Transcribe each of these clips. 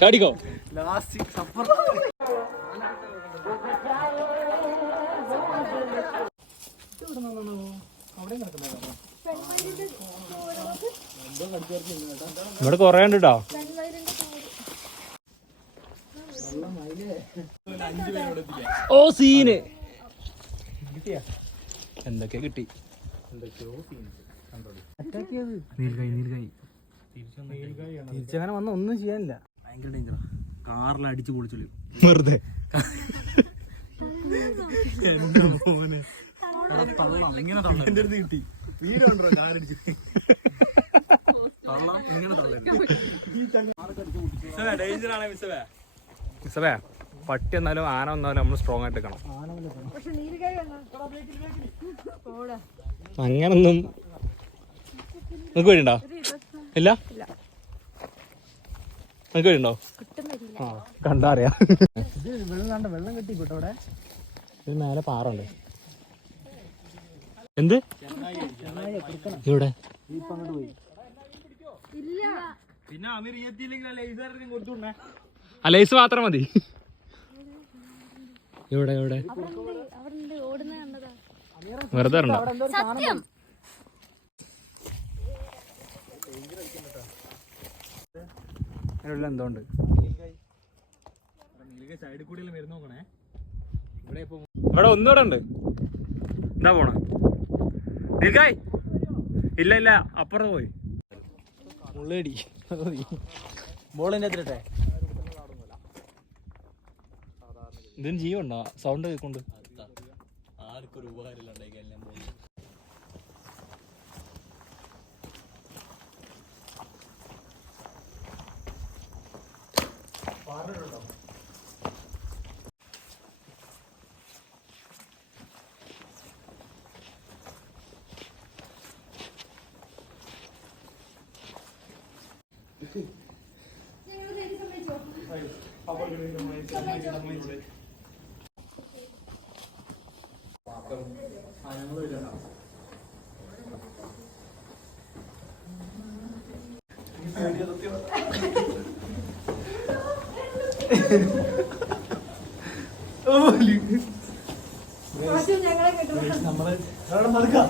ചാടിക്കോ. Last ഇവിടെ കൊറേ ഉണ്ട് കേട്ടോ ഓ സീന്. എന്തൊക്കെ കിട്ടി? തിരിച്ചങ്ങനെ വന്ന ഒന്നും ചെയ്യാനില്ല. ഭയങ്കര ഡേഞ്ചറാ കാറിൽ അടിച്ചു പൊളിച്ചൊളി. വെറുതെ. ഇങ്ങനെ തള്ളു എന്റെ അടുത്ത് കിട്ടി. വീടുണ്ടോ കാറടിച്ച്. തള്ളാം ഇങ്ങനെ ഡേഞ്ചർ ആണ് മിസ്സവേ. മിസ്സവേ പട്ടി എന്നാലും ആന വന്നാലും നമ്മൾ സ്ട്രോങ് ആയിട്ട് എടുക്കണം. അങ്ങനൊന്നും നിങ്ങൾക്ക് പേടിയുണ്ടോ? ഇല്ല. നിങ്ങൾക്ക് ആ വെള്ളം കണ്ട വെള്ളം കെട്ടി ഇത് മേലെ പാറുണ്ട് എന്ത്? ഇവിടെ കൊടുത്തുണ്ടേ അലൈസ് മാത്രം മതി. ഇവിടെ ഇവിടെ വെറുതെ ഉണ്ടോ അതിനുള്ള എന്തോ ഉണ്ട് ഇവിടെ ഒന്നുകൂടെ ഉണ്ട്. എന്താ പോണ? നീൽക്കായ് ഇല്ല ഇല്ല അപ്പുറത്ത് പോയി. മുള്ളേടി. ബോളിന്റെ അത്രട്ടെ ഇതിന് ജീവുണ്ടോ സൗണ്ട് കേൾക്കൊണ്ട് ആർക്കൊരു ഉപകാരമില്ല നമ്മളെ നമ്മൾ അവിടെ നടക്കാം.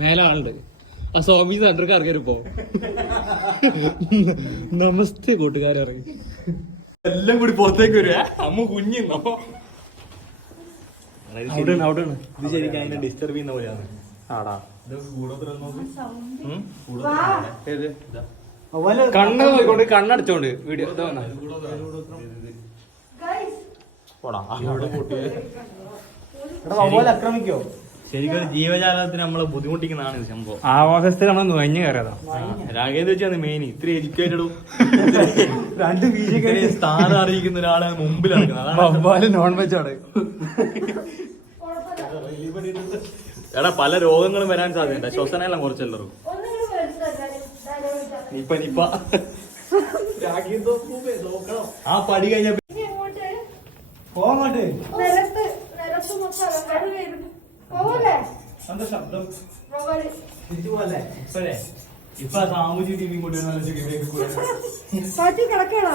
മേലെ ആളുണ്ട്. ആ സ്വാമി സെന്റർക്ക് പോ നമസ്തേ കൂട്ടുകാരെ ഇറങ്ങി എല്ലാം കൂടി പുറത്തേക്ക് വരുക അമ്മ കുഞ്ഞിന്നോ? അവിടെയാണ് അവിടെയാണ്. ഇത് ശരിക്കും അതിനെ ഡിസ്റ്റർബ് ചെയ്യുന്ന പോലെയാണ്. ആടാ. നോക്ക് കണ്ണ് നോക്കിക്കൊണ്ട് കണ്ണടച്ചോണ്ട് വീഡിയോ. പോടാ ആക്രമിക്കോ? ശരിക്കും ഒരു ജീവജാലത്തിന് നമ്മളെ ബുദ്ധിമുട്ടിക്കുന്നതാണ് സംഭവം. ആവാസത്തിൽ നമ്മൾ നുഴഞ്ഞു കയറിയതാ. രാഗേന്ദ്ര വെച്ചാണ് മെയിൻ ഇത്ര എഡ്യൂക്കേറ്റഡും രണ്ട് ഇത്രയും സ്ഥാനം അറിയിക്കുന്ന ഒരാളെ മുമ്പിൽ നടക്കുന്നത്. നോൺ വെജ് ആണ്. എടാ പല രോഗങ്ങളും വരാൻ സാധ്യതയുണ്ട്. ശ്വസനെല്ലാം കുറച്ചല്ലോ നിപ്പ നിപ്പ ആ പടി കഴിഞ്ഞ പോങ്ങോട്ട് പോവല്ലേ എന്താ ശബ്ദം ഇപ്പഴേ? ഇപ്പൊ സാമൂഹ്യ കിടക്കണോ?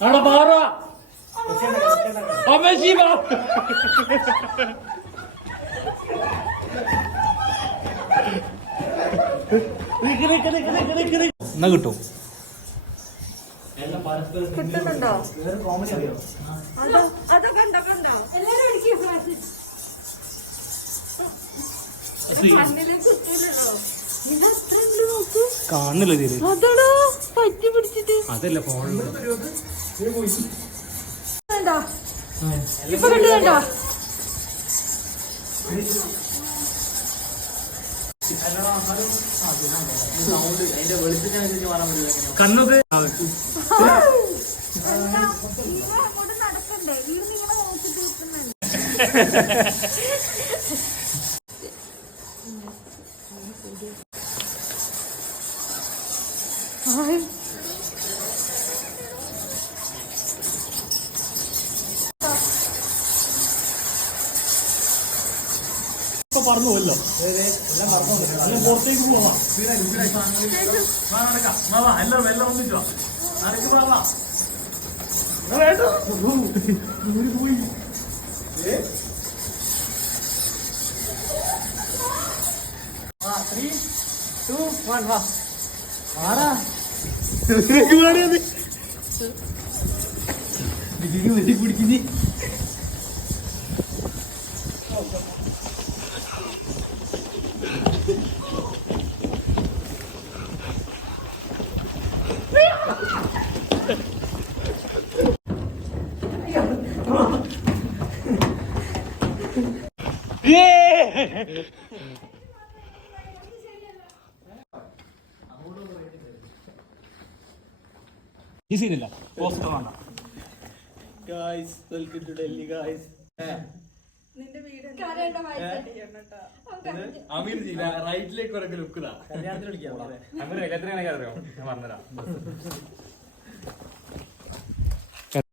അവിടെ പാറ. എന്നാ കിട്ടും? കണ്ണിൽ കുത്തിയില്ലല്ലോ ഇതത്ര നോക്കൂ. കാണുന്നില്ല തീരെ അതാണോ പറ്റി പിടിച്ചിട്ട്. അതല്ല ഫോണിൽ കണ്ടോ ഇപ്പൊ കണ്ടു കണ്ടോ കണ്ണത് അങ്ങോട്ട് നടക്കണ്ടേ പറഞ്ഞു പോലോ എല്ലാം എല്ലാം ഒന്നിച്ചോ പോയി ത്രീ ടു വൺ വാ പിടിക്കുന്നേ ഈ സീനില്ല പോസ്റ്റർ വേണ്ട. Guys welcome to Delhi guys Aamir ji റൈറ്റിലേക്ക് ഒരൊക്കെ ലുക്ക് കല്യാണത്തിന് വിളിക്കാം. അമീർ എത്രയാണ് അറിയോ? ഞാൻ പറഞ്ഞുതരാം.